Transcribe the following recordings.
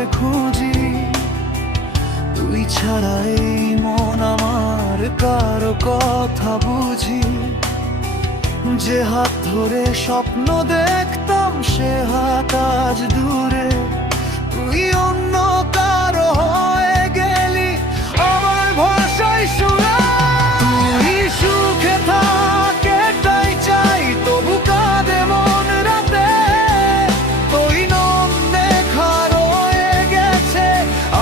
ঘুরে খুঁজি, তুই ছাড়া এই মন আমার কারো কথা বুঝি। যে হাত ধরে স্বপ্ন দেখতাম সে হাত আজ দূরে, তুই অন্য কারো হয়ে গেলি আমার ভাষায় শুনে। তুই সুখে থাক এটাই চাই, তবু কাঁদে মন রাতে। তুই নাম লেখা রয়ে গেছে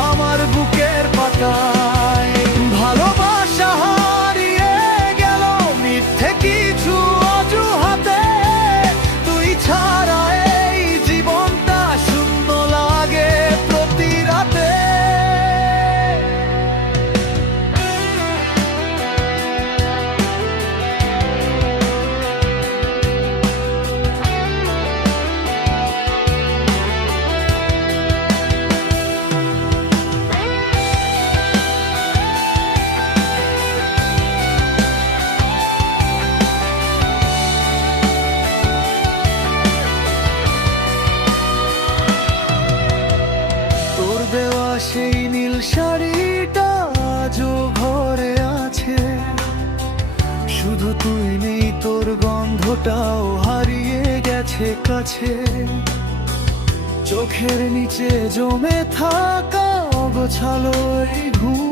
আমার বুকের পাতায়। ভালোবাসা হারিয়ে গেল মিথ্যে কিছু অজুহাতে, তুই ছাড়া এই জীবনটা শূন্য লাগে প্রতি রাতে। তোর দেওয়া সেই নীল শাড়িটা আজও ঘরে আছে, শুধু তুই নেই, তোর গন্ধটাও হারিয়ে গেছে কাছে। চোখের নিচে জমে থাকা অগোছালো এই ঘুম